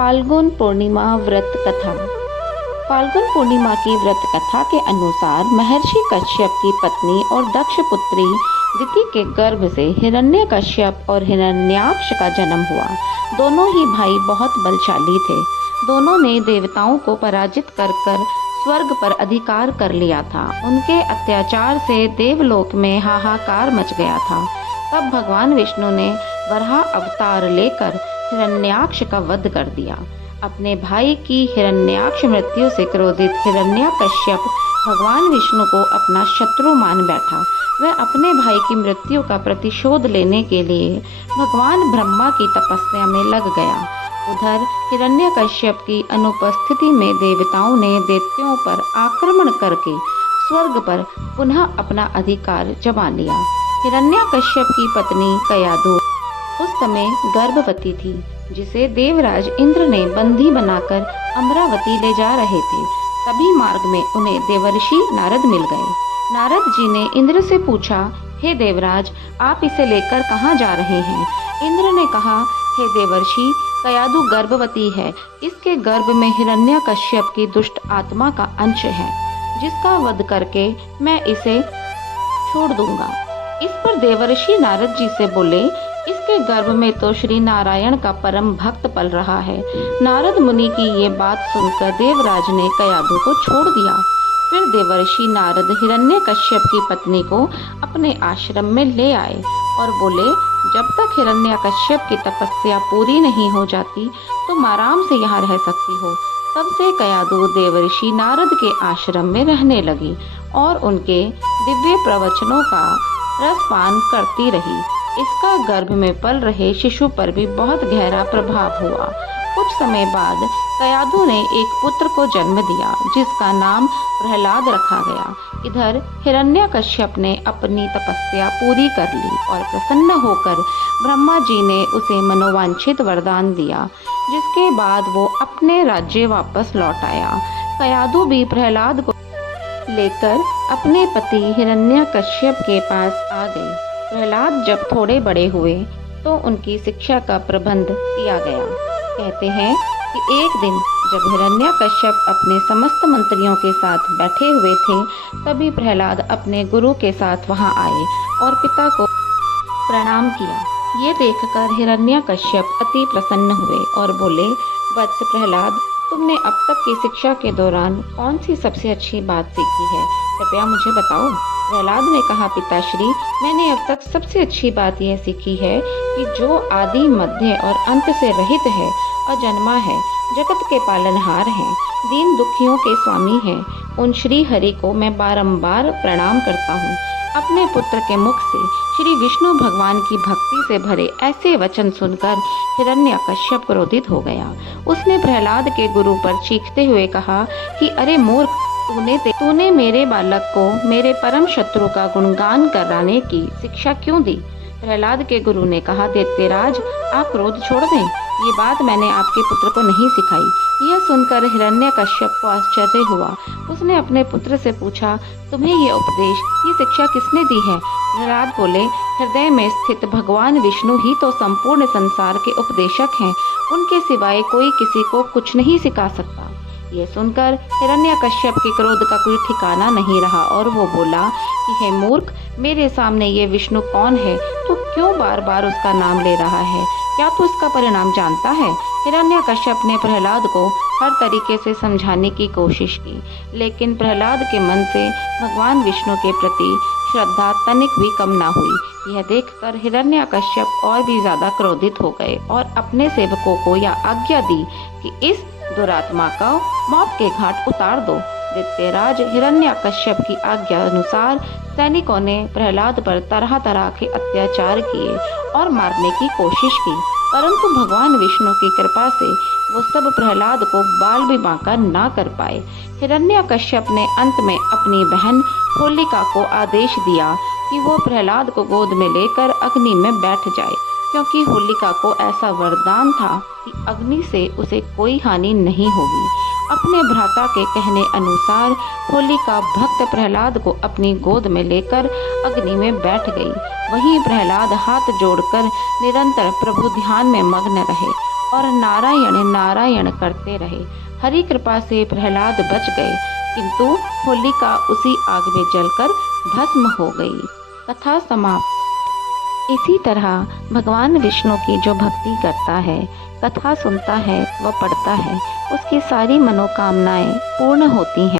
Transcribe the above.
फाल्गुन पूर्णिमा व्रत कथा। फाल्गुन पूर्णिमा की व्रत कथा के अनुसार महर्षि कश्यप की पत्नी और दक्ष पुत्री दिति के गर्भ से हिरण्यकश्यप और हिरण्याक्ष का जन्म हुआ। दोनों ही भाई बहुत बलशाली थे। दोनों ने देवताओं को पराजित कर स्वर्ग पर अधिकार कर लिया था। उनके अत्याचार से देवलोक में हाहाकार मच गया था। तब भगवान विष्णु ने वराह अवतार लेकर हिरण्याक्ष का वध कर दिया। अपने भाई की हिरण्याक्ष मृत्यु से क्रोधित हिरण्यकश्यप भगवान विष्णु को अपना शत्रु मान बैठा। वह अपने भाई की मृत्यु का प्रतिशोध लेने के लिए भगवान ब्रह्मा की तपस्या में लग गया। उधर हिरण्यकश्यप की अनुपस्थिति में देवताओं ने दैत्यों पर आक्रमण करके स्वर्ग पर पुनः अपना अधिकार जमा लिया। हिरण्यकश्यप की पत्नी कयाधु उस समय गर्भवती थी, जिसे देवराज इंद्र ने बंदी बनाकर अमरावती ले जा रहे थे। तभी मार्ग में उन्हें देवर्षि नारद मिल गए। नारद जी ने इंद्र से पूछा, हे देवराज, आप इसे लेकर कहाँ जा रहे हैं? इंद्र ने कहा, हे देवर्षि, कयाधु गर्भवती है। इसके गर्भ में हिरण्यकश्यप की दुष्ट आत्मा का अंश है, जिसका वध करके मैं इसे छोड़ दूंगा। इस पर देवर्षि नारद जी से बोले, इसके गर्भ में तो श्री नारायण का परम भक्त पल रहा है। नारद मुनि की ये बात सुनकर देवराज ने कयाधु को छोड़ दिया। फिर देवर्षि नारद हिरण्यकश्यप की पत्नी को अपने आश्रम में ले आए और बोले, जब तक हिरण्यकश्यप की तपस्या पूरी नहीं हो जाती तुम आराम से यहाँ रह सकती हो। तब से कयाधु देवर्षि नारद के आश्रम में रहने लगी और उनके दिव्य प्रवचनों का रसपान करती रही। इसका गर्भ में पल रहे शिशु पर भी बहुत गहरा प्रभाव हुआ। कुछ समय बाद कयाधु ने एक पुत्र को जन्म दिया, जिसका नाम प्रहलाद रखा गया। इधर हिरण्यकश्यप ने अपनी तपस्या पूरी कर ली और प्रसन्न होकर ब्रह्मा जी ने उसे मनोवांछित वरदान दिया, जिसके बाद वो अपने राज्य वापस लौट आया। कयाधु भी प्रहलाद को लेकर अपने पति हिरण्यकश्यप के पास आ गई। प्रहलाद जब थोड़े बड़े हुए तो उनकी शिक्षा का प्रबंध किया गया। कहते हैं कि एक दिन जब हिरण्यकश्यप अपने समस्त मंत्रियों के साथ बैठे हुए थे, तभी प्रहलाद अपने गुरु के साथ वहां आए और पिता को प्रणाम किया। ये देखकर हिरण्यकश्यप अति प्रसन्न हुए और बोले, वत्स प्रहलाद, तुमने अब तक की शिक्षा के दौरान कौन सी सबसे अच्छी बात सीखी है? कृपया मुझे बताओ। प्रहलाद ने कहा, पिताश्री, मैंने अब तक सबसे अच्छी बात यह सीखी है कि जो आदि मध्य और अंत से रहित है, अजन्मा है, जगत के पालनहार हैं, दीन दुखियों के स्वामी हैं, उन श्री हरि को मैं बारंबार प्रणाम करता हूँ। अपने पुत्र के मुख से श्री विष्णु भगवान की भक्ति से भरे ऐसे वचन सुनकर हिरण्यकश्यप क्रोधित हो गया। उसने प्रहलाद के गुरु पर चीखते हुए कहा कि अरे मूर्ख, तूने मेरे बालक को मेरे परम शत्रु का गुणगान कराने की शिक्षा क्यों दी? प्रहलाद के गुरु ने कहा, दैत्यराज, आप क्रोध छोड़ दें। ये बात मैंने आपके पुत्र को नहीं सिखाई। यह सुनकर हिरण्यकश्यप को आश्चर्य हुआ। उसने अपने पुत्र से पूछा, तुम्हें ये उपदेश, ये शिक्षा किसने दी है? प्रहलाद बोले, हृदय में स्थित भगवान विष्णु ही तो संपूर्ण संसार के उपदेशक हैं। उनके सिवाय कोई किसी को कुछ नहीं सिखा सकता। ये सुनकर हिरण्यकश्यप के क्रोध का कोई ठिकाना नहीं रहा और वो बोला कि हे मूर्ख, मेरे सामने ये विष्णु कौन है? तू क्यों बार बार उसका नाम ले रहा है? क्या तू इसका परिणाम जानता है? हिरण्यकश्यप ने प्रहलाद को हर तरीके से समझाने की कोशिश की, लेकिन प्रहलाद के मन से भगवान विष्णु के प्रति श्रद्धा तनिक भी कम ना हुई। यह देखकर हिरण्यकश्यप और भी ज्यादा क्रोधित हो गए और अपने सेवकों को यह आज्ञा दी कि इस दुरात्मा को मौत के घाट उतार दो। दैत्यराज हिरण्यकश्यप की आज्ञा अनुसार सैनिकों ने प्रहलाद पर तरह तरह के अत्याचार किए और मारने की कोशिश की, परंतु भगवान विष्णु की कृपा से वो सब प्रहलाद को बाल भी बांका ना कर पाए। हिरण्यकश्यप ने अंत में अपनी बहन होलिका को आदेश दिया कि वो प्रहलाद को गोद में लेकर अग्नि में बैठ जाए, क्योंकि होलिका को ऐसा वरदान था कि अग्नि से उसे कोई हानि नहीं होगी। अपने भ्राता के कहने अनुसार होलिका भक्त प्रहलाद को अपनी गोद में लेकर अग्नि में बैठ गई। वहीं प्रहलाद हाथ जोड़कर निरंतर प्रभु ध्यान में मग्न रहे और नारायण नारायण करते रहे। हरि कृपा से प्रहलाद बच गए, किंतु होलिका उसी आग में जलकर भस्म हो गई। कथा समाप्त। इसी तरह भगवान विष्णु की जो भक्ति करता है, कथा सुनता है व पढ़ता है, उसकी सारी मनोकामनाएं पूर्ण होती हैं।